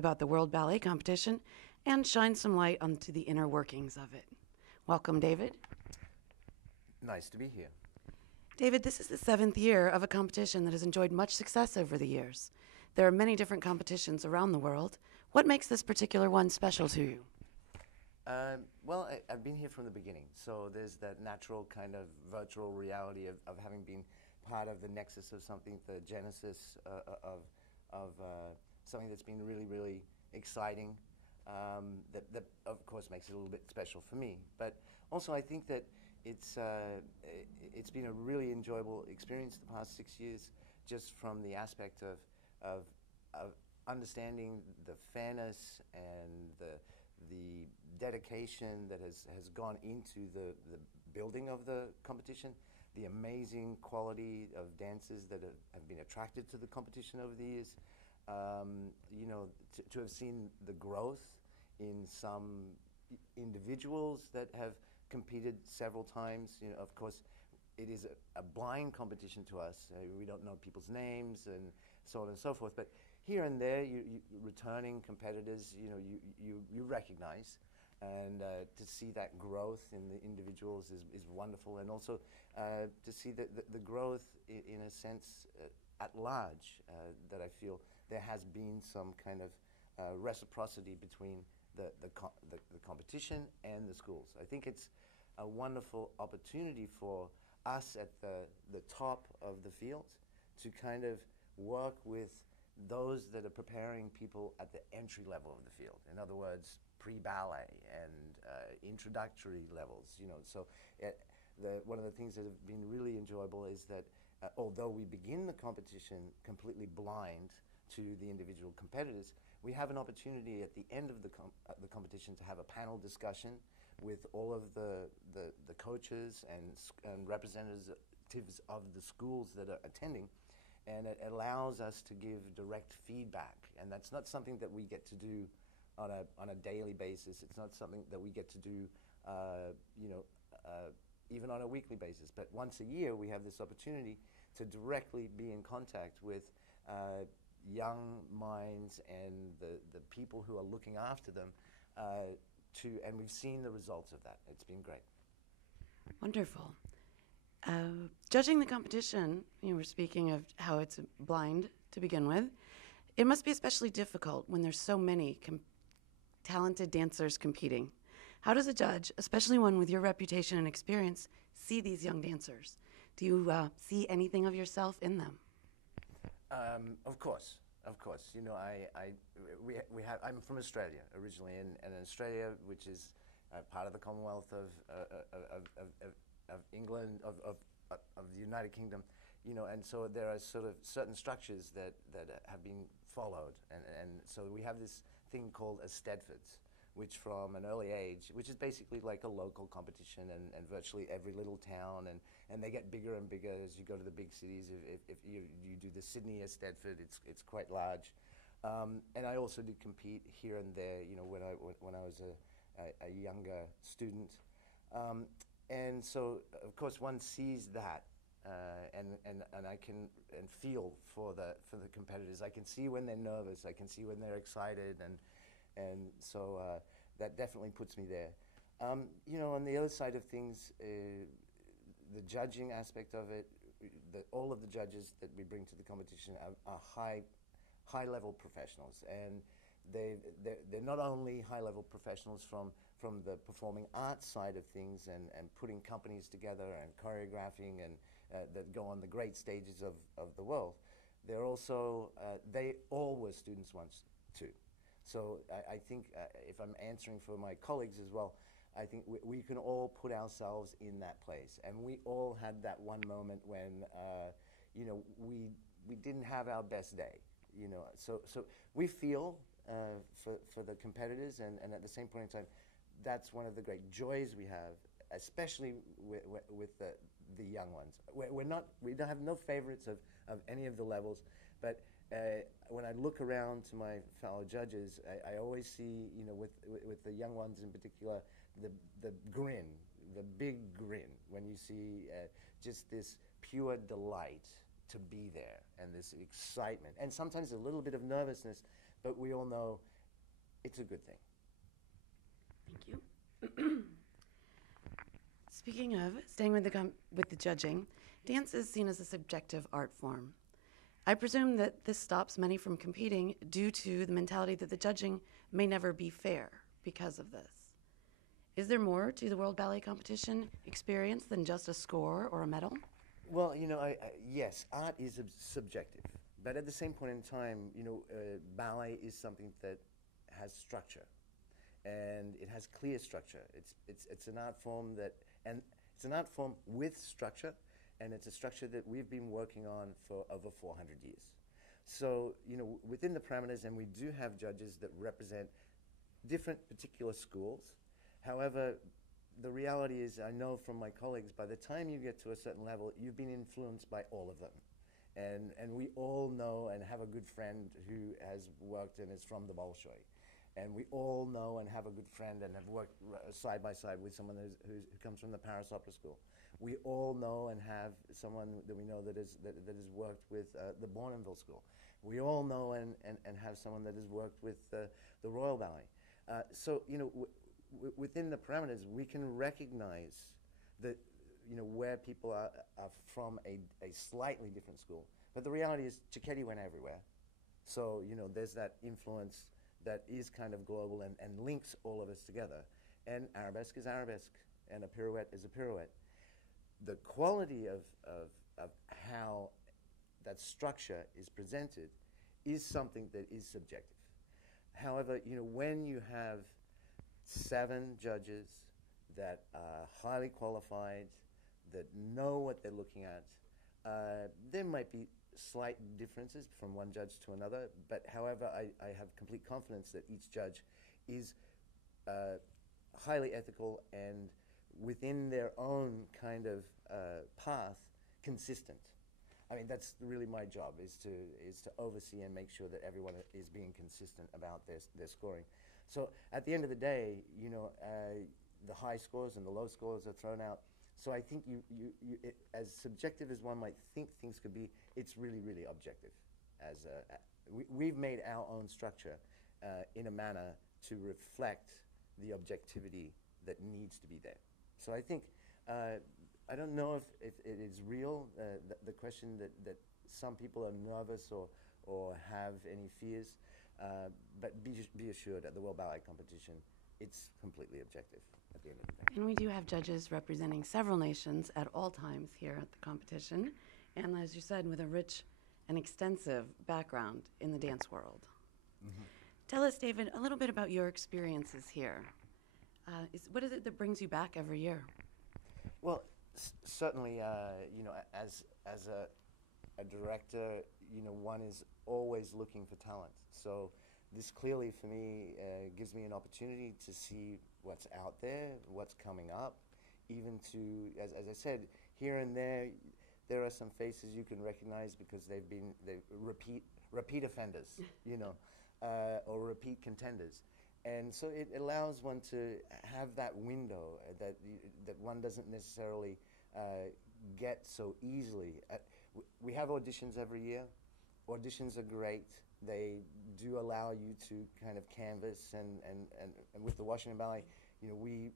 about the World Ballet Competition and shine some light onto the inner workings of it. Welcome, David. Nice to be here. David, this is the 7th year of a competition that has enjoyed much success over the years. There are many different competitions around the world. What makes this particular one special to you? I've been here from the beginning, so there's that natural kind of virtual reality of having been part of the nexus of something, the genesis of something that's been really, really exciting. That of course makes it a little bit special for me, but also I think that it's been a really enjoyable experience the past 6 years, just from the aspect of understanding the fairness and the dedication that has gone into the building of the competition, the amazing quality of dancers that have been attracted to the competition over the years. To have seen the growth in some individuals that have competed several times. Of course, it is a blind competition to us. We don't know people's names and so on and so forth. But here and there, you returning competitors, you recognize, and to see that growth in the individuals is wonderful, and also to see the growth in a sense at large, that I feel there has been some kind of reciprocity between the competition and the schools. I think it's a wonderful opportunity for us at the top of the field to kind of work with those that are preparing people at the entry level of the field. In other words, pre-ballet and introductory levels. So one of the things that have been really enjoyable is that although we begin the competition completely blind to the individual competitors, we have an opportunity at the end of the competition to have a panel discussion with all of the coaches and representatives of the schools that are attending, and it allows us to give direct feedback, and that's not something that we get to do on a daily basis. It's not something that we get to do even on a weekly basis, but once a year we have this opportunity to directly be in contact with young minds and the people who are looking after them, and we've seen the results of that. It's been great. Wonderful. Judging the competition, you were speaking of how it's blind to begin with. It must be especially difficult when there's so many talented dancers competing. How does a judge, especially one with your reputation and experience, see these young dancers? Do you see anything of yourself in them? Of course. I'm from Australia originally, and Australia, which is part of the Commonwealth of England, of the United Kingdom, and so there are sort of certain structures that have been followed, and so we have this thing called a Stedfords, which from an early age, which is basically like a local competition, and virtually every little town, and they get bigger and bigger as you go to the big cities. If you do the Sydney Stedford, it's quite large, and I also did compete here and there, when I was a younger student, and so of course one sees that, and I can feel for the competitors. I can see when they're nervous. I can see when they're excited, and so that definitely puts me there. On the other side of things, the judging aspect of it, all of the judges that we bring to the competition are high-level professionals, and they're not only high-level professionals from the performing arts side of things and putting companies together and choreographing and that go on the great stages of the world. They're also, they all were students once too. So I think if I'm answering for my colleagues as well, I think we can all put ourselves in that place. And we all had that one moment when, we didn't have our best day, So we feel for the competitors, and at the same point in time, that's one of the great joys we have, especially with the young ones. We don't have no favorites of any of the levels, but when I look around to my fellow judges, I always see, with the young ones in particular, the grin, the big grin, when you see just this pure delight to be there, and this excitement, and sometimes a little bit of nervousness, but we all know it's a good thing. Thank you. Speaking of staying with the judging, dance is seen as a subjective art form. I presume that this stops many from competing due to the mentality that the judging may never be fair because of this. Is there more to the World Ballet Competition experience than just a score or a medal? Well, yes, art is subjective, but at the same point in time, ballet is something that has structure, and it has clear structure. It's an art form and it's an art form with structure, and it's a structure that we've been working on for over 400 years. So, within the parameters, and we do have judges that represent different particular schools. However, the reality is, I know from my colleagues, by the time you get to a certain level, you've been influenced by all of them. And we all know and have a good friend who has worked and is from the Bolshoi. And we all know and have a good friend and have worked side by side with someone who comes from the Paris Opera School. We all know and have someone that we know that has worked with the Bournonville School. We all know and have someone that has worked with the Royal Ballet. So, within the parameters, we can recognize that, where people are from a slightly different school. But the reality is, Cicchetti went everywhere. So, there's that influence that is kind of global and links all of us together. And arabesque is arabesque, and a pirouette is a pirouette. The quality of how that structure is presented is something that is subjective. However, when you have 7 judges that are highly qualified, that know what they're looking at, there might be slight differences from one judge to another, but however, I have complete confidence that each judge is highly ethical and within their own kind of path, consistent. I mean, that's really my job, is to oversee and make sure that everyone is being consistent about their scoring. So at the end of the day, the high scores and the low scores are thrown out. So I think as subjective as one might think things could be, it's really, really objective. We've made our own structure in a manner to reflect the objectivity that needs to be there. So I think, I don't know if it is real, the question that some people are nervous or have any fears, but be assured, at the World Ballet Competition, it's completely objective at the end of the day. And we do have judges representing several nations at all times here at the competition, and as you said, with a rich and extensive background in the dance world. Mm-hmm. Tell us, David, a little bit about your experiences here. What is it that brings you back every year? Well, certainly, as a director, one is always looking for talent. So this clearly, for me, gives me an opportunity to see what's out there, what's coming up, even to, as I said, here and there are some faces you can recognize because they're repeat offenders, or repeat contenders. And so it allows one to have that window that one doesn't necessarily get so easily. We have auditions every year. Auditions are great. They do allow you to kind of canvas, and with the Washington Ballet, we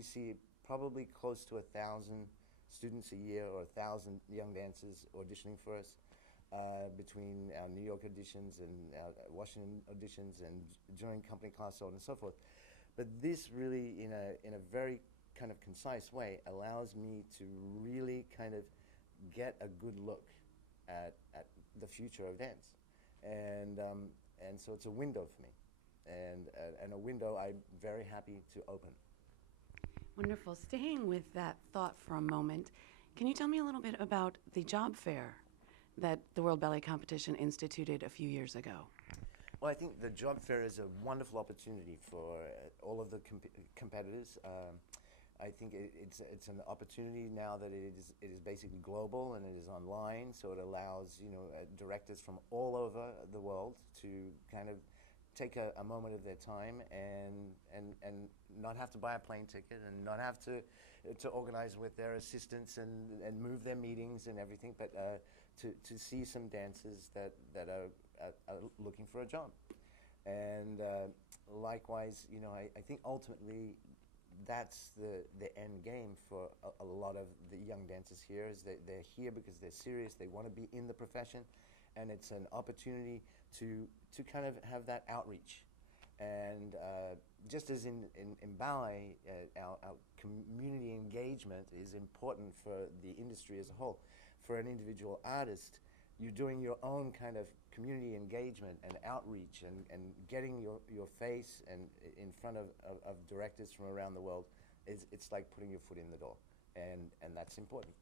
see probably close to 1,000 students a year, or 1,000 young dancers auditioning for us. Between our New York auditions and our Washington auditions and joint company class, so on and so forth. But this really, in a very kind of concise way, allows me to really kind of get a good look at the future of dance. And so it's a window for me, and a window I'm very happy to open. Wonderful. Staying with that thought for a moment, can you tell me a little bit about the job fair that the World Ballet Competition instituted a few years ago? Well, I think the job fair is a wonderful opportunity for all of the competitors. I think it's an opportunity now that it is basically global and it is online, so it allows directors from all over the world to kind of take a moment of their time and not have to buy a plane ticket and not have to organize with their assistants and move their meetings and everything, but to see some dances that are are looking for a job. And likewise, I think ultimately that's the end game for a lot of the young dancers here is that they're here because they're serious, they want to be in the profession, and it's an opportunity to kind of have that outreach. And just as in ballet, our community engagement is important for the industry as a whole. For an individual artist, you're doing your own kind of community engagement and outreach and getting your face and in front of directors from around the world. It's like putting your foot in the door, and that's important.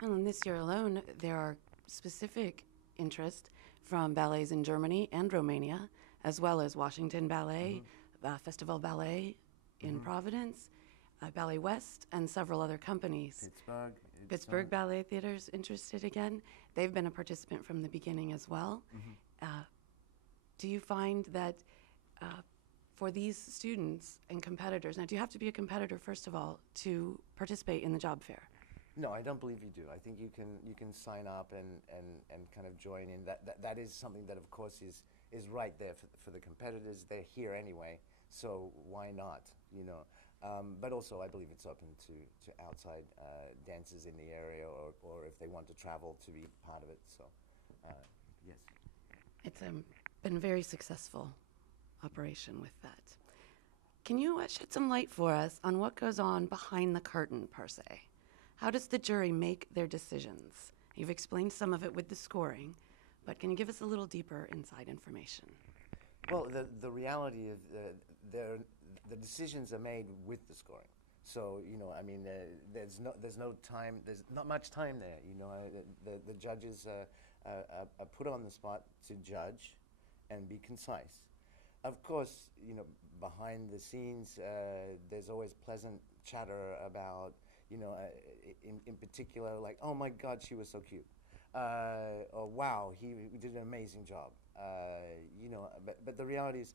Well, in this year alone, there are specific interest from ballets in Germany and Romania, as well as Washington Ballet, Festival Ballet in Providence, Ballet West, and several other companies. Pittsburgh Ballet Theater's interested again. They've been a participant from the beginning as well. Do you find that for these students and competitors, now do you have to be a competitor first of all to participate in the job fair? No, I don't believe you do. I think you can sign up and kind of join in. That is something that of course is right there for the competitors. They're here anyway, so why not? But also I believe it's open to outside dancers in the area or if they want to travel to be part of it. So yes. It's been a very successful operation with that. Can you shed some light for us on what goes on behind the curtain, per se? How does the jury make their decisions? You've explained some of it with the scoring, but can you give us a little deeper inside information? Well, the reality is the decisions are made with the scoring. So I mean, there's no time. There's not much time there. The judges are put on the spot to judge and be concise. Of course, behind the scenes, there's always pleasant chatter about, in particular, like, oh my God, she was so cute. Or wow, he did an amazing job. But the reality is,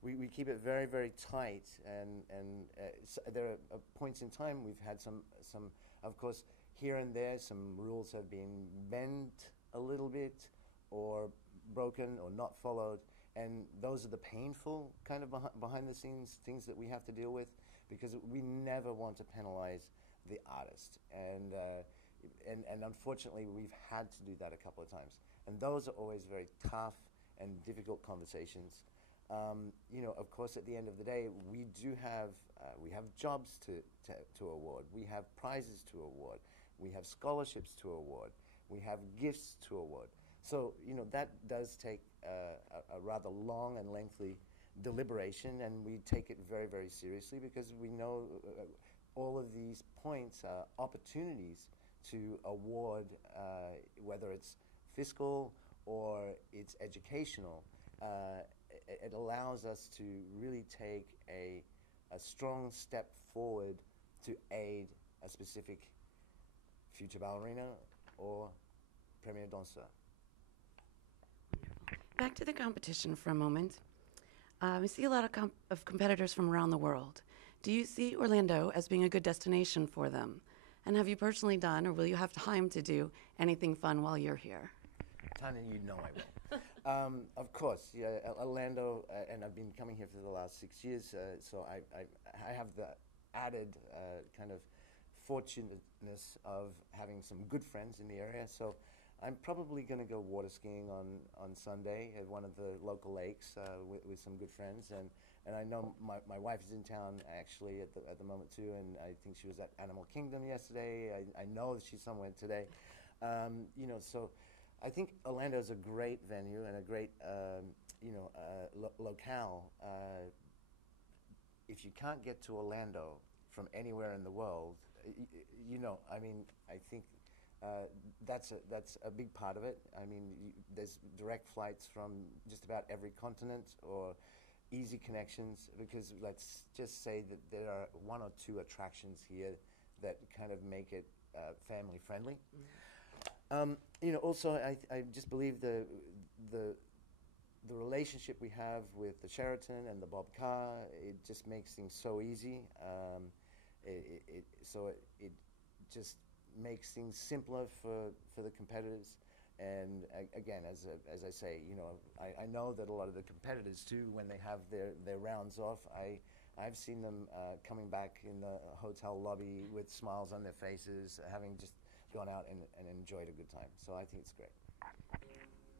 we keep it very, very tight, and so there are points in time we've had some, of course, here and there, some rules have been bent a little bit, or broken, or not followed, and those are the painful kind of behind the scenes things that we have to deal with, because we never want to penalize the artist, and unfortunately we've had to do that a couple of times, and those are always very tough and difficult conversations. Of course, at the end of the day, we have jobs to award, we have prizes to award, we have scholarships to award, we have gifts to award. So that does take a rather long and lengthy deliberation, and we take it very, very seriously, because we know all of these points are opportunities to award, whether it's fiscal or it's educational. It allows us to really take a strong step forward to aid a specific future ballerina or premier danseur. Back to the competition for a moment. We see a lot of competitors from around the world. Do you see Orlando as being a good destination for them? And have you personally done, or will you have time to do, anything fun while you're here? Tanya, I will. Of course, yeah, Orlando, and I've been coming here for the last 6 years, so I have the added kind of fortunateness of having some good friends in the area. So I'm probably going to go water skiing on Sunday at one of the local lakes with some good friends, and I know my wife is in town actually at the moment too, and I think she was at Animal Kingdom yesterday. I know that she's somewhere today, so I think Orlando is a great venue and a great locale. If you can't get to Orlando from anywhere in the world, I mean, I think that's a big part of it. I mean, there's direct flights from just about every continent, or easy connections, because let's just say that there are one or two attractions here that kind of make it family friendly. Also, I just believe the relationship we have with the Sheraton and the Bob Carr, it just makes things so easy. It just makes things simpler for the competitors. And again, as I say, I know that a lot of the competitors too, when they have their rounds off, I've seen them coming back in the hotel lobby with smiles on their faces, having just gone out and enjoyed a good time. So I think it's great.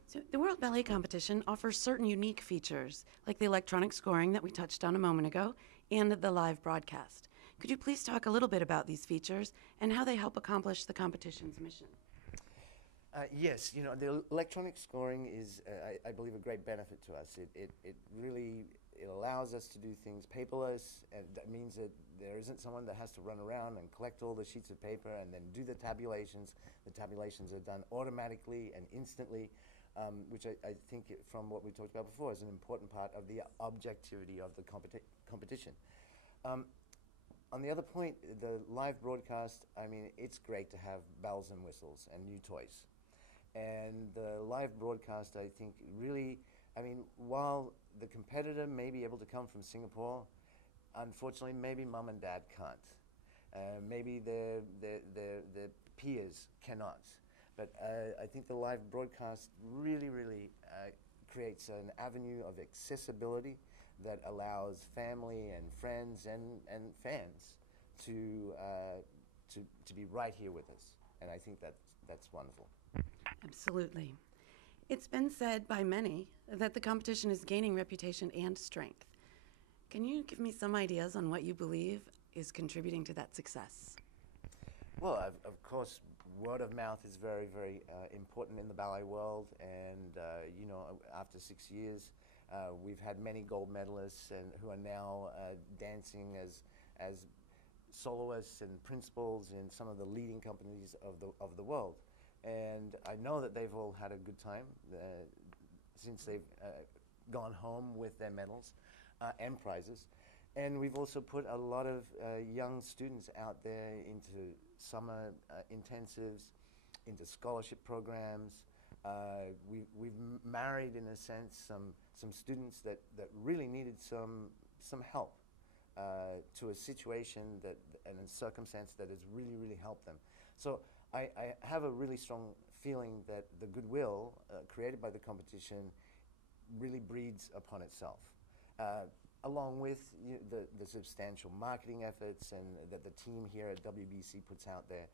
So the World Ballet Competition offers certain unique features, like the electronic scoring that we touched on a moment ago, and the live broadcast. Could you please talk a little bit about these features and how they help accomplish the competition's mission? Yes, the electronic scoring is, I believe, a great benefit to us. It really allows us to do things paperless, and that means that there isn't someone that has to run around and collect all the sheets of paper and then do the tabulations. The tabulations are done automatically and instantly, which I think, from what we talked about before, is an important part of the objectivity of the competition. On the other point, the live broadcast, I mean, it's great to have bells and whistles and new toys. And the live broadcast, I think, really, I mean, while the competitor may be able to come from Singapore, unfortunately, maybe mom and dad can't. Maybe their peers cannot. But I think the live broadcast really creates an avenue of accessibility that allows family and friends and fans to be right here with us. And I think that's wonderful. Absolutely. It's been said by many that the competition is gaining reputation and strength. Can you give me some ideas on what you believe is contributing to that success? Well, of course, word of mouth is very important in the ballet world. And, after 6 years, we've had many gold medalists and who are now dancing as soloists and principals in some of the leading companies of the world. And I know that they've all had a good time since they've gone home with their medals and prizes. And we've also put a lot of young students out there into summer intensives, into scholarship programs. We've married, in a sense, some students that really needed some help to a situation and a circumstance that has really helped them. So I have a really strong feeling that the goodwill created by the competition really breeds upon itself, along with the substantial marketing efforts and that the team here at WBC puts out there.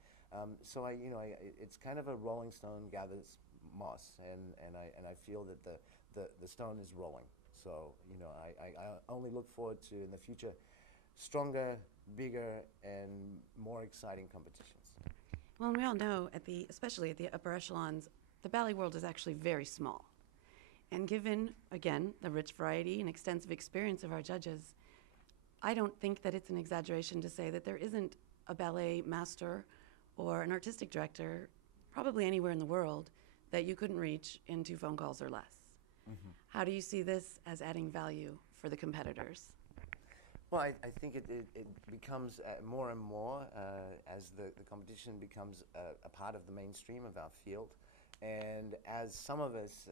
So it's kind of a rolling stone gathers moss, and I feel that the stone is rolling. So I only look forward to, in the future, stronger, bigger, and more exciting competitions. Well, we all know, especially at the upper echelons, the ballet world is actually very small. And given, again, the rich variety and extensive experience of our judges, I don't think that it's an exaggeration to say that there isn't a ballet master or an artistic director, probably anywhere in the world, that you couldn't reach in 2 phone calls or less. Mm-hmm. How do you see this as adding value for the competitors? Well, I think it becomes more and more as the competition becomes a part of the mainstream of our field. And as some of us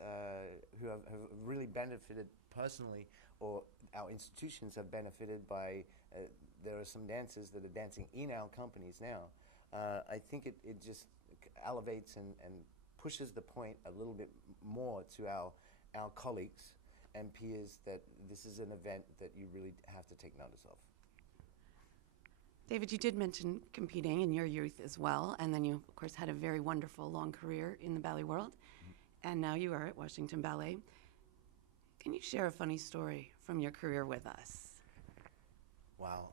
who have really benefited personally, or our institutions have benefited by, there are some dancers that are dancing in our companies now. I think it just elevates and pushes the point a little bit more to our colleagues and peers that this is an event that you really have to take notice of. David, you did mention competing in your youth as well, and then you, of course, had a very wonderful long career in the ballet world, and now you are at Washington Ballet. Can you share a funny story from your career with us? Wow.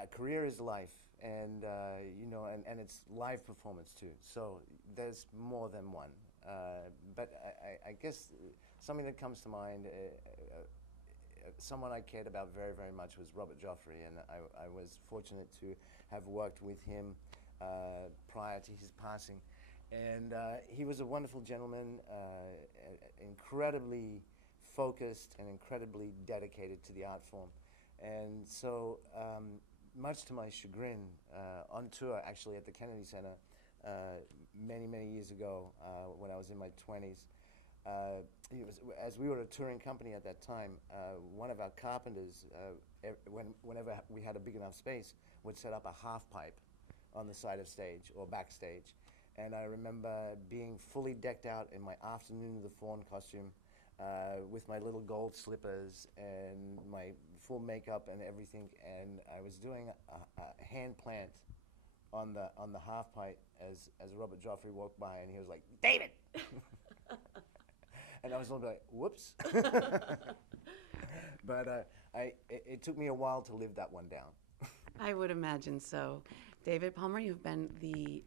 A career is life, and and it's live performance too. So there's more than one. But I guess something that comes to mind, someone I cared about very much was Robert Joffrey, and I was fortunate to have worked with him prior to his passing. And he was a wonderful gentleman, incredibly focused and incredibly dedicated to the art form. And so, much to my chagrin, on tour actually at the Kennedy Center many years ago, when I was in my 20s, as we were a touring company at that time, one of our carpenters, whenever we had a big enough space, would set up a half pipe on the side of stage or backstage. And I remember being fully decked out in my Afternoon of the Fawn costume, with my little gold slippers and my full makeup and everything. And I was doing a hand plant on the half pipe as Robert Joffrey walked by, and he was like, "David!" And I was a little bit like, "Whoops." But it took me a while to live that one down. I would imagine so. David Palmer, you've been the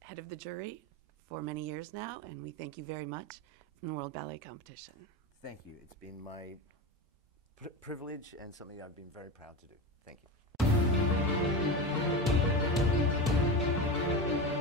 head of the jury for many years now, and we thank you very much from the World Ballet Competition. Thank you. It's been my privilege and something I've been very proud to do. Thank you.